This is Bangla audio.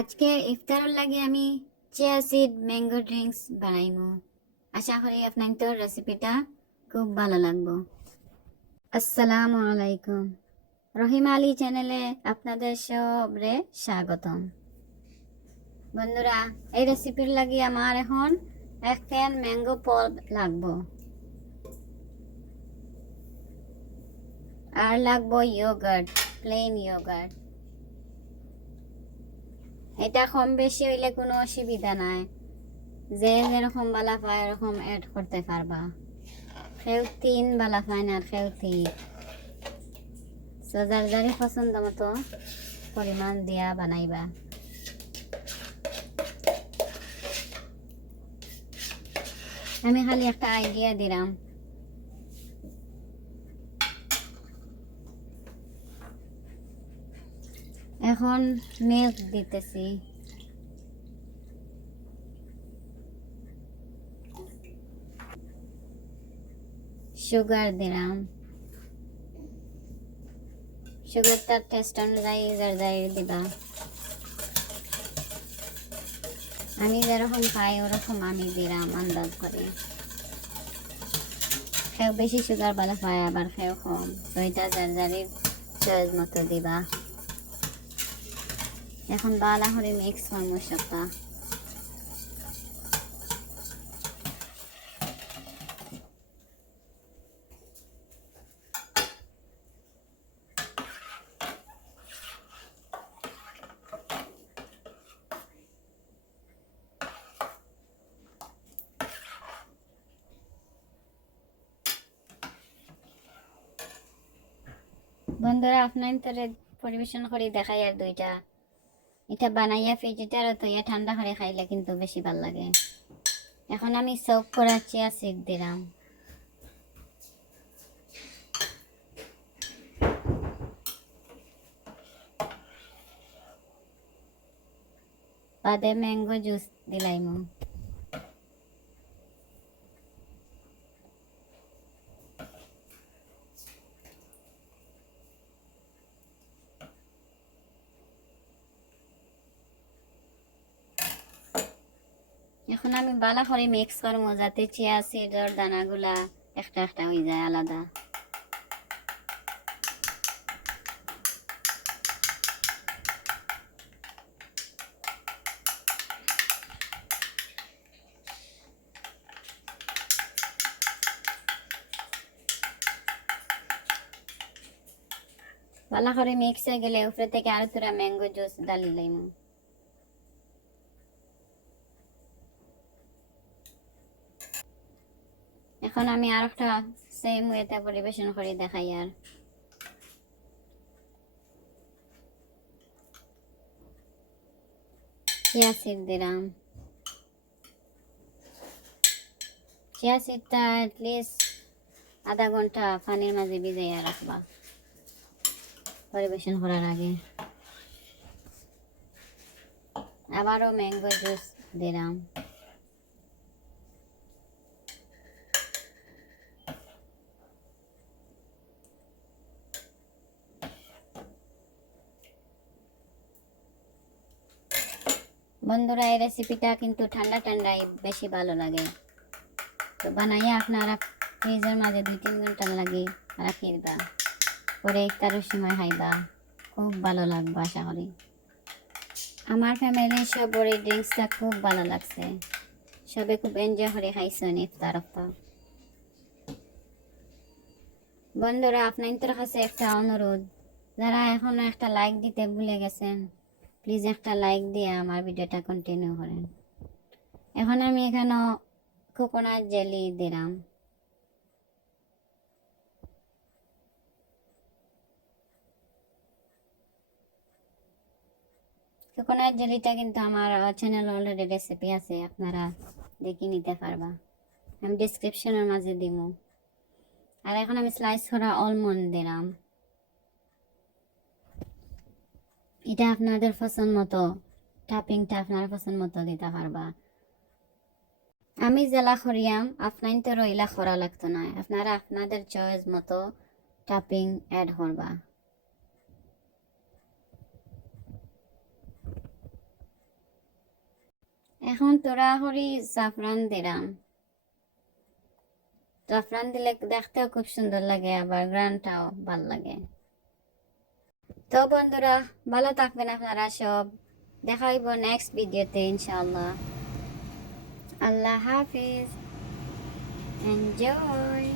আজকে ইফতারের লাগে আমি চিয়া সিড ম্যাঙ্গো ড্রিঙ্কস বানাইমু। আশা করি আপনার রেসিপিটা খুব ভালো লাগবে। আসসালামু আলাইকুম। রহিম আলী চ্যানেলে আপনাদের সবরে স্বাগতম। বন্ধুরা, এই রেসিপির লাগি আমার এখন এক ক্যান ম্যাঙ্গো পল্প লাগবো, আর লাগবো ইয়োগার্ট, প্লেন ইয়োগার্ট। এটা কম বেশি হইলে কোনো অসুবিধা নাই, যে যেরকম বালা পায় এরকম অ্যাড করতে পারবা। কেউ 3 বালা পায় না, কেউ 3। যার যারই পছন্দ মতো পরিমাণ দিয়া বানাইবা। আমি খালি একটা আইডিয়া দিলাম। এখন মিল্ক দিতেছি, সুগার দিলাম। সুগারটা টেস্ট অনুযায়ী যার যাই দিবা। আমি যেরকম খাই ওরকম আমি দিলাম আন্দাজ করে। কেউ বেশি সুগার ভালো পায়, আবার কেউ কম, তো এটা যার যারই চয়েস মতো দিবা। এখন ভালো করে মিক্স করবো সবটা। বন্ধুরা, আপনার তোরে পরিবেশন করে দেখাই আর দুইটা। এটা বানাইয়া ফ্রিজে তো ইয়া ঠান্ডা করে খাইলে কিন্তু বেশি ভাল লাগে। এখন আমি সক করা চিয়া সিড দিলাম। বাদে ম্যাঙ্গো জুস দিলাম। এখন আমি ভালো করে মিক্স করবো, যাতে চিয়া সিডের দানাগুলা একটা একটা হয়ে যায় আলাদা। ভালো করে মিক্স হয়ে গেলে উপরে থেকে আরো তোরা ম্যাঙ্গো জুস ডালি লাইম। এখন আমি আর একটা সেম ওয়েতে পরিবেশন করে দেখাই। আর চিয়া সিড দিলাম। চিয়া সিডটা অ্যাটলিস্ট আধা ঘন্টা পানির মাঝে ভিজাইয়া রাখবা পরিবেশন করার আগে। আবারও ম্যাঙ্গো জুস দিলাম। বন্ধুরা, এই রেসিপিটা কিন্তু ঠান্ডা ঠান্ডায় বেশি ভালো লাগে, তো বানাইয়া আপনারা ফ্রিজের মাঝে 2-3 ঘন্টা লাগে রাখি দিবা, পরে ইফতারের সময় খাইবা, খুব ভালো লাগবে আশা করি। আমার ফ্যামিলির সবার এই ড্রিঙ্কসটা খুব ভালো লাগছে, সবে খুব এনজয় করে খাইছেন ইফতারটা। বন্ধুরা, আপনাদের কাছে একটা অনুরোধ, যারা এখনো একটা লাইক দিতে ভুলে গেছেন, প্লিজ একটা লাইক দিয়ে আমার ভিডিওটা কন্টিনিউ করেন। এখন আমি এখানে কোকোনাট জেলি দিলাম। কোকোনাট জেলিটা কিন্তু আমার চ্যানেল অলরেডি রেসিপি আছে, আপনারা দেখে নিতে পারবা, আমি ডেসক্রিপশনের মাঝে দিব। আর এখন আমি স্লাইস করা আলমন্ড দিলাম। এটা আপনাদের পছন্দ মতো, টপিংটা আপনার পছন্দ মতো দিতে পারবা। আমি জেলা করিয়াম, আপনার তো রইলা করা লাগতো না, আপনারা আপনাদের চয়েস মতো টপিং অ্যাড করবা। এখন তোরা হরি জাফরান দিলাম। জাফরান দিলে দেখতেও খুব সুন্দর লাগে, আবার গ্রানটাও ভাল লাগে। তো বন্ধুরা ভালো থাকবেন আপনারা সব, দেখা হইব নেক্সট ভিডিওতে ইনশাআল্লাহ। আল্লাহ হাফিজ, এনজয়।